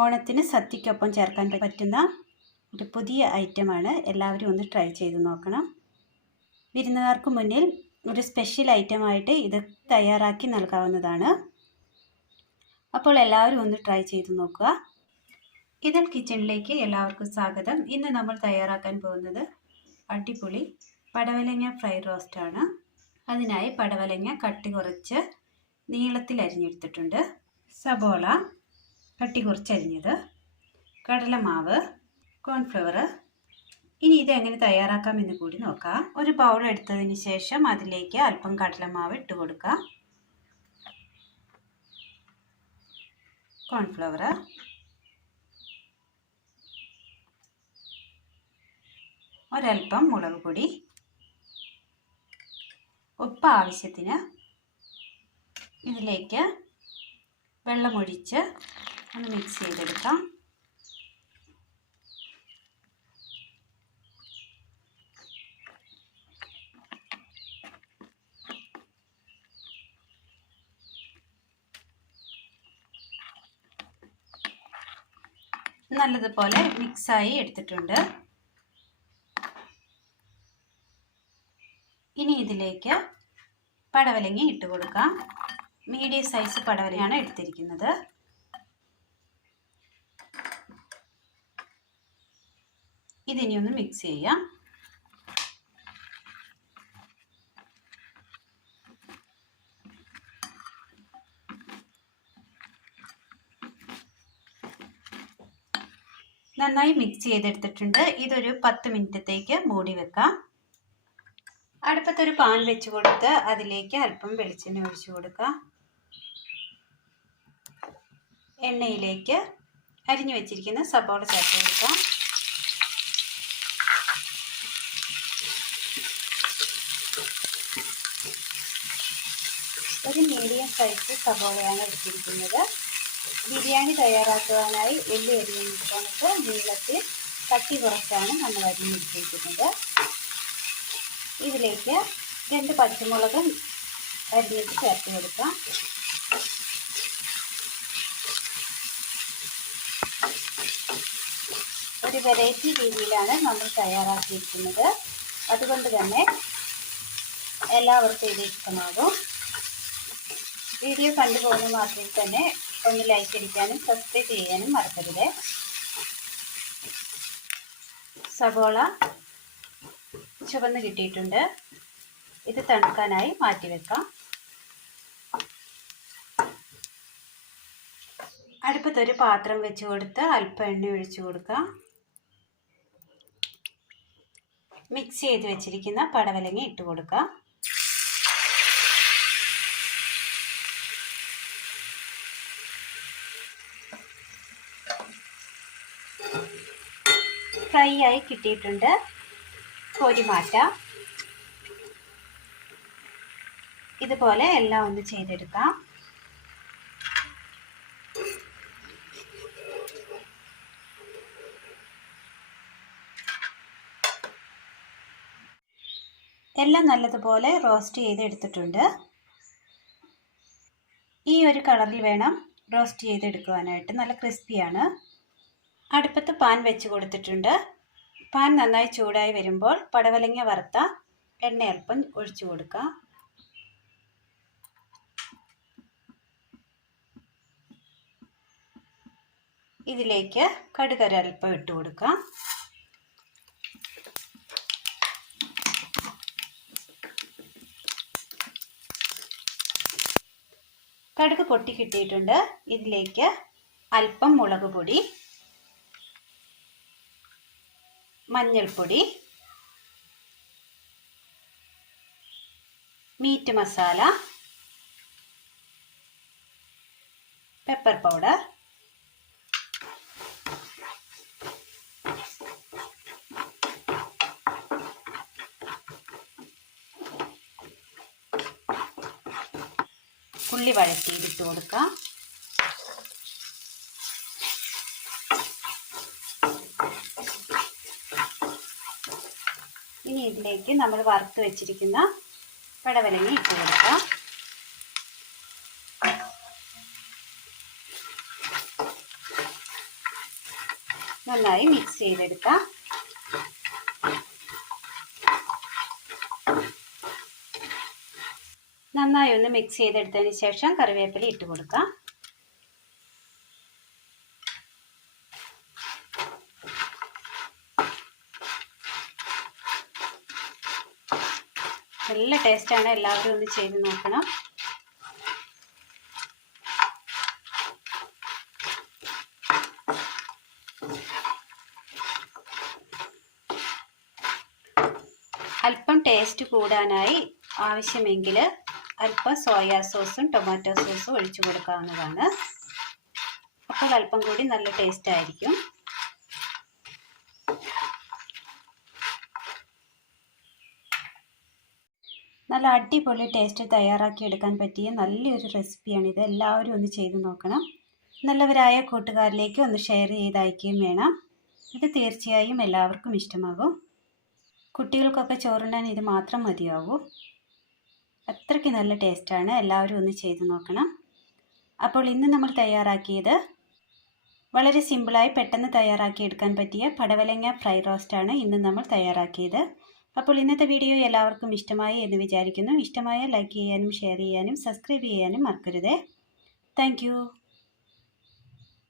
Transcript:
ഓണത്തിന് സദ്യക്കൊപ്പം ചേർക്കാൻ പറ്റുന്ന ഒരു പുതിയ ഐറ്റമാണ്. എല്ലാവരും ഒന്ന് ട്രൈ ചെയ്ത് നോക്കണം. വിരുന്നുകാർക്ക് മുന്നിൽ ഒരു സ്പെഷ്യൽ ഐറ്റമായിട്ട് ഇത് തയ്യാറാക്കി നൽകാവുന്നതാണ്. അപ്പോൾ എല്ലാവരും ഒന്ന് ട്രൈ ചെയ്ത് നോക്കുക. ഇതൾ കിച്ചണിലേക്ക് എല്ലാവർക്കും സ്വാഗതം. ഇന്ന് നമ്മൾ തയ്യാറാക്കാൻ പോകുന്നത് അടിപൊളി പടവലങ്ങ ഫ്രൈ റോസ്റ്റ് ആണ്. അതിനായി പടവലങ്ങ കട്ടി കുറച്ച് നീളത്തിൽ അരിഞ്ഞെടുത്തിട്ടുണ്ട്, സബോള കട്ടി കുറച്ചരിഞ്ഞത്, കടലമാവ്, കോൺഫ്ലവർ. ഇനി ഇത് എങ്ങനെ തയ്യാറാക്കാമെന്ന് കൂടി നോക്കാം. ഒരു ബൗൾ എടുത്തതിന് ശേഷം അതിലേക്ക് അല്പം കടലമാവ് ഇട്ട് കൊടുക്കുക, കോൺഫ്ലവർ, ഒരൽപ്പം മുളക് പൊടി, ഉപ്പ് ആവശ്യത്തിന്. ഇതിലേക്ക് വെള്ളമൊഴിച്ച് ഒന്ന് മിക്സ് ചെയ്തെടുക്കാം. നല്ലതുപോലെ മിക്സായി എടുത്തിട്ടുണ്ട്. ഇനി ഇതിലേക്ക് പടവലങ്ങ ഇട്ട് കൊടുക്കാം. മീഡിയം സൈസ് പടവലങ്ങയാണ് എടുത്തിരിക്കുന്നത്. ഇതിനി ഒന്ന് മിക്സ് ചെയ്യാം. നന്നായി മിക്സ് ചെയ്തെടുത്തിട്ടുണ്ട്. ഇതൊരു 10 മിനിറ്റത്തേക്ക് മൂടി വെക്കാം. അടുപ്പത്തൊരു പാൻ വെച്ച് കൊടുത്ത് അതിലേക്ക് അല്പം വെളിച്ചെണ്ണ ഒഴിച്ചു കൊടുക്കാം. എണ്ണയിലേക്ക് അരിഞ്ഞു വെച്ചിരിക്കുന്ന സബോള ചേർത്ത് കൊടുക്കാം. ഒരു മീഡിയം സൈസ് സബോളയാണ് എടുത്തിരിക്കുന്നത്. ബിരിയാണി തയ്യാറാക്കുവാനായി എള്ളി അരിഞ്ഞിട്ട് നീളത്തിൽ കട്ടി കുറച്ചാണ് നമ്മൾ അരിഞ്ഞെടുത്തിരിക്കുന്നത്. ഇതിലേക്ക് 2 പച്ചമുളക് അരിഞ്ഞിട്ട് ചേർത്ത് കൊടുക്കാം. ഒരു വെറൈറ്റി രീതിയിലാണ് നമ്മൾ തയ്യാറാക്കിയിരിക്കുന്നത്. അതുകൊണ്ട് തന്നെ എല്ലാവർക്കും ഇത് ഇഷ്ടമാകും. വീഡിയോ കണ്ടുപോകുന്ന മാത്രമേ തന്നെ ഒന്ന് ലൈക്ക് അടിക്കാനും സബ്സ്ക്രൈബ് ചെയ്യാനും മറക്കരുത്. സബോള ചുവന്ന് കിട്ടിയിട്ടുണ്ട്. ഇത് തണുക്കാനായി മാറ്റിവെക്കാം. അടുപ്പത്തൊരു പാത്രം വെച്ച് കൊടുത്ത് അല്പം എണ്ണ ഒഴിച്ചു കൊടുക്കാം. മിക്സ് ചെയ്ത് വെച്ചിരിക്കുന്ന പടവലങ്ങ ഇട്ട് കൊടുക്കാം. ഫ്രൈ ആയി കിട്ടിയിട്ടുണ്ട്. കോരി മാറ്റാം. ഇതുപോലെ എല്ലാം ഒന്ന് ചെയ്തെടുക്കാം. എല്ലാം നല്ലതുപോലെ റോസ്റ്റ് ചെയ്തെടുത്തിട്ടുണ്ട്. ഈ ഒരു കളറിൽ വേണം റോസ്റ്റ് ചെയ്തെടുക്കുവാനായിട്ട്. നല്ല ക്രിസ്പിയാണ്. അടുപ്പത്ത് പാൻ വെച്ച് കൊടുത്തിട്ടുണ്ട്. പാൻ നന്നായി ചൂടായി വരുമ്പോൾ പടവലങ്ങ വറുത്ത എണ്ണ അല്പം ഒഴിച്ചു കൊടുക്കാം. ഇതിലേക്ക് കടുക് അല്പം ഇട്ട് കൊടുക്കാം. കടുക് പൊട്ടി കിട്ടിയിട്ടുണ്ട്. ഇതിലേക്ക് അല്പം മുളക് പൊടി, മഞ്ഞൾപ്പൊടി, മീറ്റ് മസാല, പെപ്പർ പൗഡർ, ഉള്ളി വഴറ്റിയിട്ട് കൊടുക്കാം. ഇനി ഇതിലേക്ക് നമ്മൾ വറുത്ത് വെച്ചിരിക്കുന്ന പടവലങ്ങ ഇട്ട് കൊടുക്കാം. നന്നായി മിക്സ് ചെയ്തെടുക്കാം. നന്നായി ഒന്ന് മിക്സ് ചെയ്തെടുത്തതിന് ശേഷം കറിവേപ്പില ഇട്ട് കൊടുക്കാം. നല്ല ടേസ്റ്റാണ്, എല്ലാവരും ഒന്ന് ചെയ്ത് നോക്കണം. അല്പം ടേസ്റ്റ് കൂടാനായി ആവശ്യമെങ്കിൽ അല്പം സോയാ സോസും ടൊമാറ്റോ സോസും ഒഴിച്ചു കൊടുക്കാവുന്നതാണ്. അപ്പോൾ അല്പം കൂടി നല്ല ടേസ്റ്റ് ആയിരിക്കും. നല്ല അടിപൊളി ടേസ്റ്റ് തയ്യാറാക്കി എടുക്കാൻ പറ്റിയ നല്ലൊരു റെസിപ്പിയാണ് ഇത്. എല്ലാവരും ഒന്ന് ചെയ്ത് നോക്കണം. നല്ലവരായ കൂട്ടുകാരിലേക്ക് ഒന്ന് ഷെയർ ചെയ്ത് അയക്കുകയും വേണം. ഇത് തീർച്ചയായും എല്ലാവർക്കും ഇഷ്ടമാകും. കുട്ടികൾക്കൊക്കെ ചോറുണ്ണാൻ ഇത് മാത്രം മതിയാകും. അത്രയ്ക്ക് നല്ല ടേസ്റ്റാണ്. എല്ലാവരും ഒന്ന് ചെയ്ത് നോക്കണം. അപ്പോൾ ഇന്ന് നമ്മൾ തയ്യാറാക്കിയത് വളരെ സിമ്പിളായി പെട്ടെന്ന് തയ്യാറാക്കി എടുക്കാൻ പറ്റിയ പടവലങ്ങ ഫ്രൈ റോസ്റ്റാണ് ഇന്ന് നമ്മൾ തയ്യാറാക്കിയത്. അപ്പോൾ ഇന്നത്തെ വീഡിയോ എല്ലാവർക്കും ഇഷ്ടമായി എന്ന് വിചാരിക്കുന്നു. ഇഷ്ടമായ ലൈക്ക് ചെയ്യാനും ഷെയർ ചെയ്യാനും സബ്സ്ക്രൈബ് ചെയ്യാനും മറക്കരുതേ. താങ്ക്